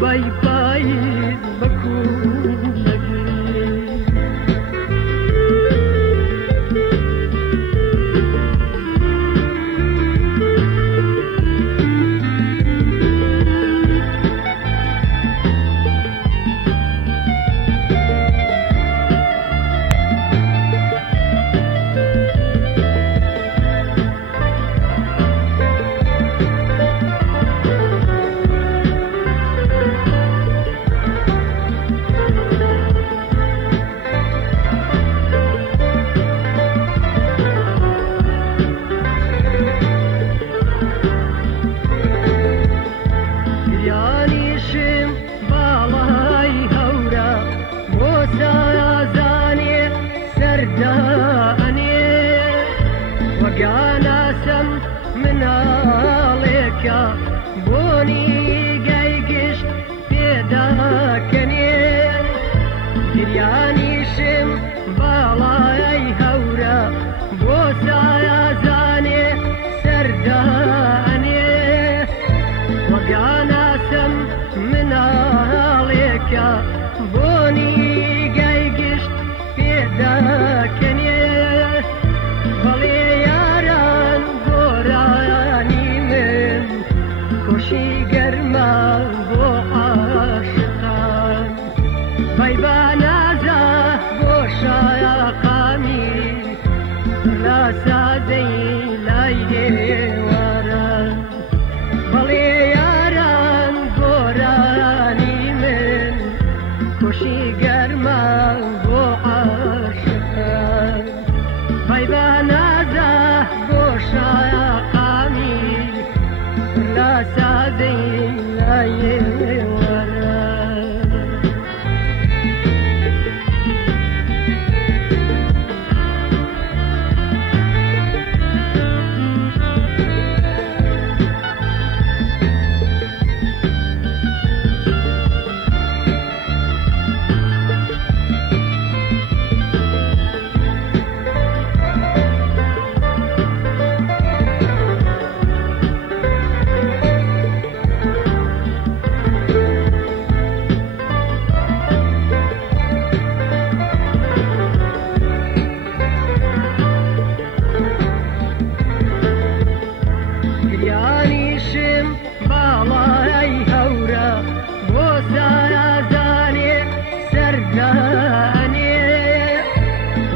باي بايز بكون وقاناسم من عليك بوني قيقش بيداكني قرياني شم بالاي هورا بوسا يا زاني سرداني وقاناسم من عليك بوني قيقش بيداكني وشي قرما بو عاشقان بيبانازا بو شاقامي لا سازي لا يوران بلي ياران قراني من وشي قرما بو عاشقان بيبانازا بو شاقامي لا سادي لا يورا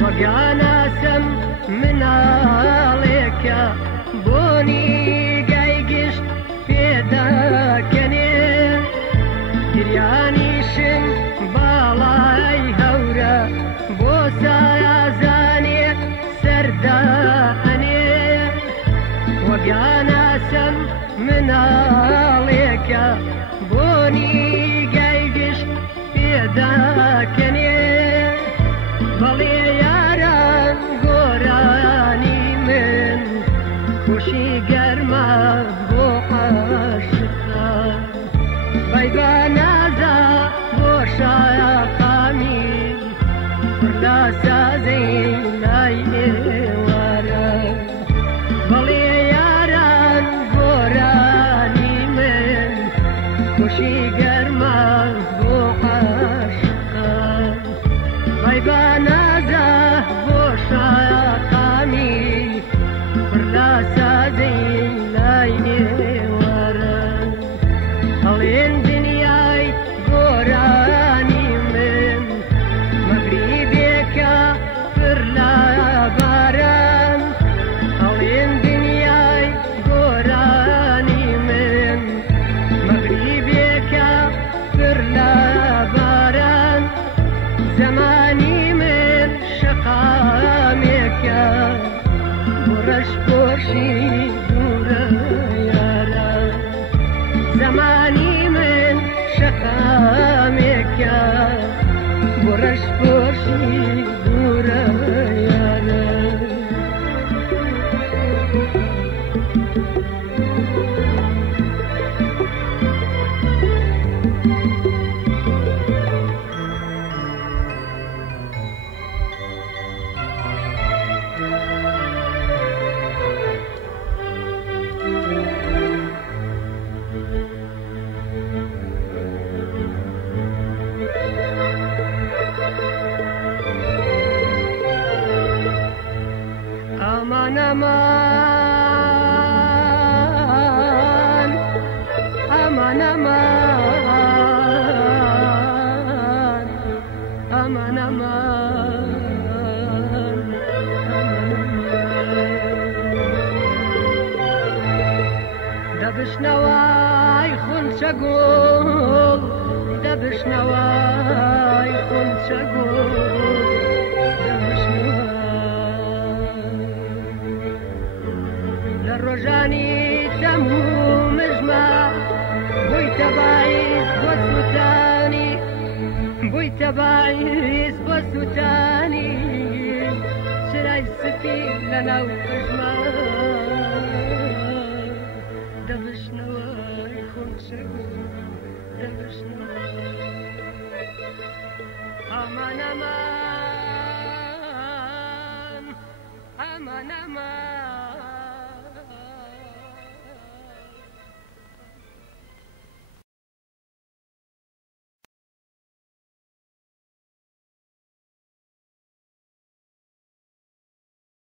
وقاناسم من عليك بوني قيقش بيداكني قرياني شم بالاي هورا بوسا يا زاني سرداني وقاناسم من عليك بوني قيقش بيداكني بلي ياران قراني من وشي قرما بو عاشقان بيبانازا بو شاقامي لا سازي لا يورا بلي ياران قراني من وشي قرما بو عاشقان بيبانازا بو شاقامي لا سادي لا يورا هلين دنياي قراني من مغربك فرلا باران هلين دنياي قراني من مغربك فرلا باران زماني من شقامك برش برشي دورا يارا زماني من شقامك برش برشي دورا يارا أمان أمان أمان أمان أمان أمان دبش نواي خون شغول دبش نواي خون شغول دبش نواي للرجاني تمو مجمع بويت باعث بوسوتاني بويت باعث بوسوتاني شراي السفي لنا وفجمع